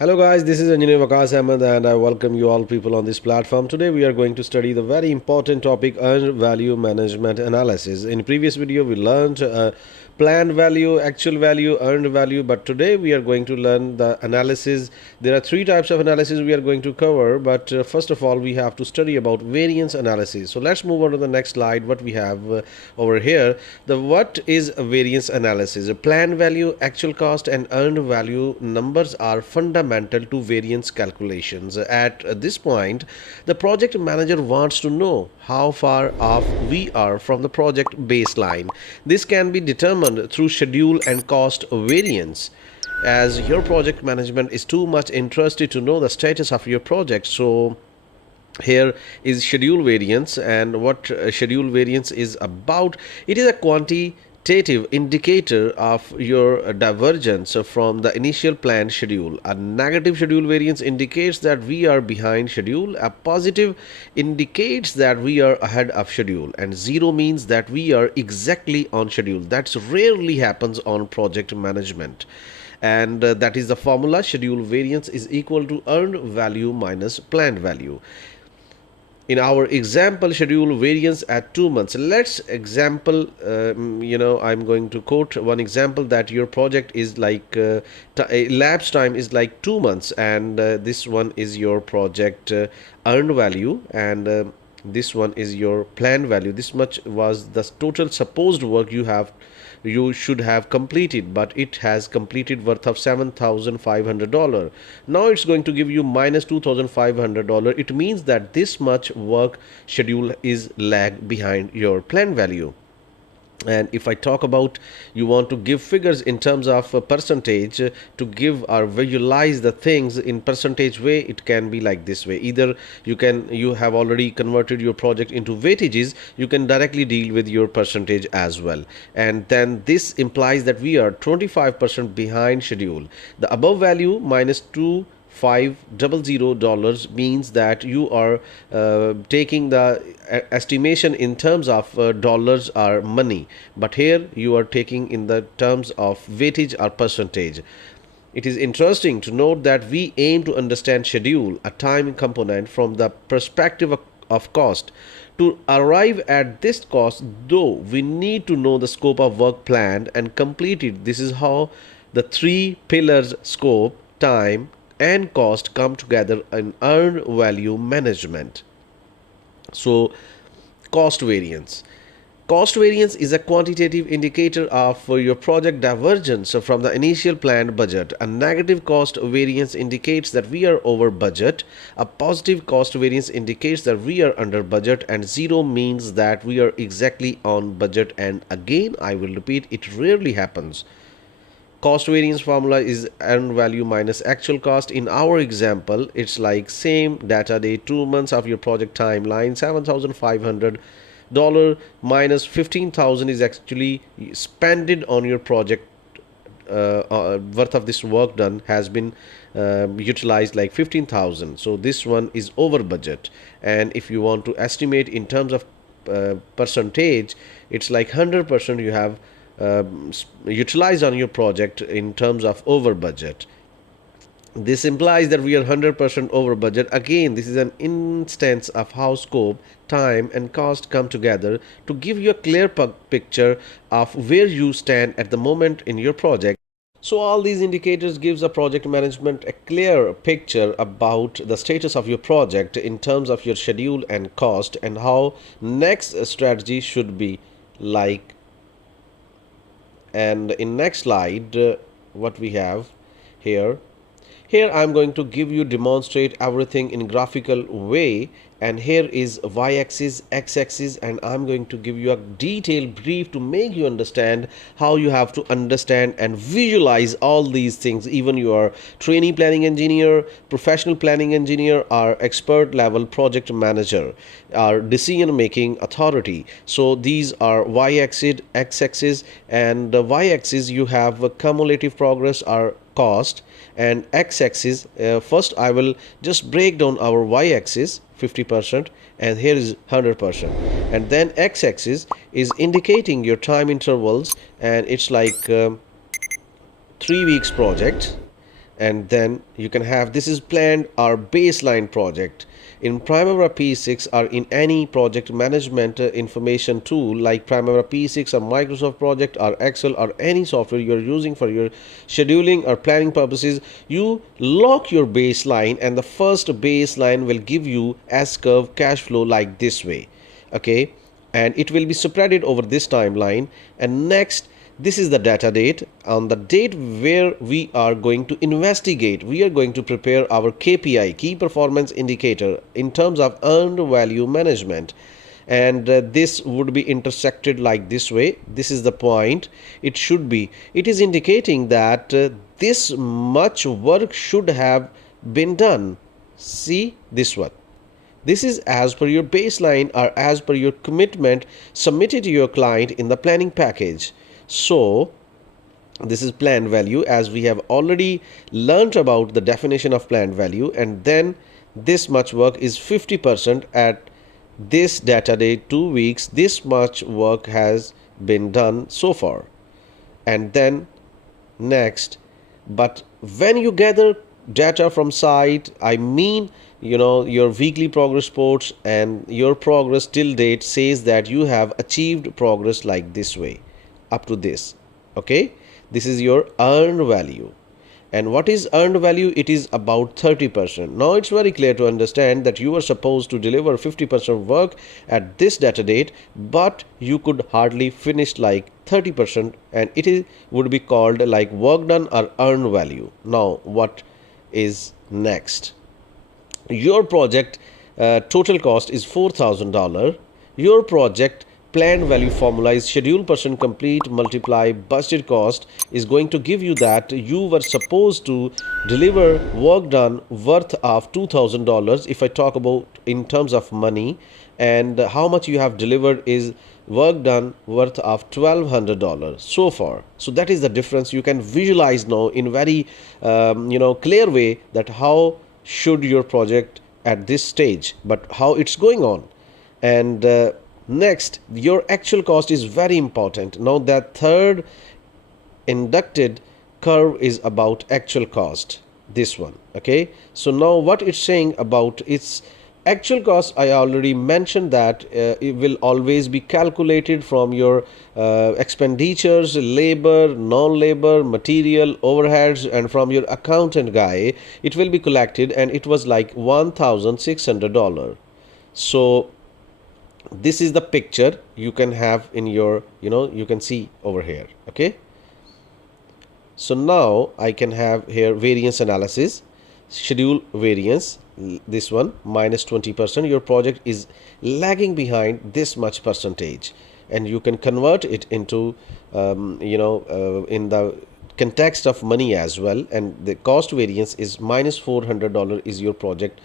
Hello guys, this is Engineer Waqas Ahmed and I welcome you all people on this platform. Today we are going to study the very important topic earned value management analysis. In previous video we learned planned value, actual value, earned value, but today we are going to learn the analysis. There are three types of analysis we are going to cover, but first of all we have to study about variance analysis. So let's move on to the next slide. What we have over here, what is a variance analysis? A planned value, actual cost and earned value numbers are fundamental to variance calculations. At this point, the project manager wants to know how far off we are from the project baseline. This can be determined through schedule and cost variance. As your project management is too much interested to know the status of your project, so here is schedule variance. And what schedule variance is about, it is a quantitative indicator of your divergence from the initial planned schedule. A negative schedule variance indicates that we are behind schedule, a positive indicates that we are ahead of schedule, and zero means that we are exactly on schedule. That rarely happens on project management, and that is the formula. Schedule variance is equal to earned value minus planned value. In our example, schedule variance at 2 months. Let's example, I'm going to quote one example that your project is like elapsed time is like 2 months, and this one is your project earned value, and this one is your planned value. This much was the total supposed work you should have completed, but it has completed worth of $7,500. Now it's going to give you minus $2,500. It means that this much work schedule is lag behind your planned value. And if I talk about, you want to give figures in terms of a percentage, to give or visualize the things in percentage way, it can be like this way. Either you have already converted your project into weightages, you can directly deal with your percentage as well, and then this implies that we are 25% behind schedule. The above value minus $2,500 means that you are taking the estimation in terms of dollars or money, but here you are taking in the terms of weightage or percentage. It is interesting to note that we aim to understand schedule, a time component, from the perspective of cost. To arrive at this cost, though, we need to know the scope of work planned and completed. This is how the three pillars, scope, time and cost, come together in earned value management. So cost variance. Cost variance is a quantitative indicator of your project divergence from the initial planned budget. A negative cost variance indicates that we are over budget. A positive cost variance indicates that we are under budget, and zero means that we are exactly on budget. And again, I will repeat, it rarely happens. Cost variance formula is earned value minus actual cost. In our example, it's like same data day, 2 months of your project timeline, $7,500 minus 15,000 is actually spent on your project. Worth of this work done has been utilized like 15,000, so this one is over budget. And if you want to estimate in terms of percentage, it's like 100% you have utilized on your project in terms of over budget. This implies that we are 100% over budget. Again, this is an instance of how scope, time and cost come together to give you a clear picture of where you stand at the moment in your project. So all these indicators gives a project management a clear picture about the status of your project in terms of your schedule and cost, and how next strategy should be like. And in next slide, what we have here, I'm going to give you demonstrate everything in graphical way. And here is y-axis, x-axis, and I'm going to give you a detailed brief to make you understand how you have to understand and visualize all these things. Even you are trainee planning engineer, professional planning engineer, or expert level project manager, or decision making authority. So these are y-axis, x-axis, and the y-axis you have a cumulative progress or cost, and x-axis, first I will just break down our y-axis 50%, and here is 100%, and then x-axis is indicating your time intervals, and it's like 3 weeks project, and then you can have this is planned our baseline project in Primavera P6 or in any project management information tool like Primavera P6 or Microsoft Project or Excel or any software you're using for your scheduling or planning purposes. You lock your baseline, and the first baseline will give you S curve cash flow like this way. Okay, and it will be spreaded over this timeline. And next, this is the data date. On the date where we are going to investigate, we are going to prepare our KPI, key performance indicator, in terms of earned value management. And this would be intersected like this way. This is the point. It is indicating that this much work should have been done. See this one. This is as per your baseline or as per your commitment submitted to your client in the planning package. So, this is planned value, as we have already learnt about the definition of planned value. And then this much work is 50% at this data date, 2 weeks. This much work has been done so far. And then next, but when you gather data from site, I mean, your weekly progress reports, and your progress till date says that you have achieved progress like this way up to this. Okay, this is your earned value. And what is earned value? It is about 30%. Now it's very clear to understand that you are supposed to deliver 50% work at this data date, but you could hardly finish like 30%, and would be called like work done or earned value. Now what is next? Your project total cost is $4,000. Your project planned value formula is schedule percent complete multiply budget cost is going to give you that you were supposed to deliver work done worth of $2,000 if I talk about in terms of money, and how much you have delivered is work done worth of $1,200 so far. So that is the difference. You can visualize now in very clear way that how should your project at this stage, but how it's going on. And next, your actual cost is very important. Now that third inducted curve is about actual cost, this one. Okay, so now what it's saying about its actual cost, I already mentioned that it will always be calculated from your expenditures, labor, non-labor, material, overheads, and from your accountant guy it will be collected, and it was like $1,600. So this is the picture you can have in your, you can see over here. Okay, so now I can have here variance analysis, schedule variance, this one minus 20%. Your project is lagging behind this much percentage, and you can convert it into in the context of money as well. And the cost variance is minus $400 is your project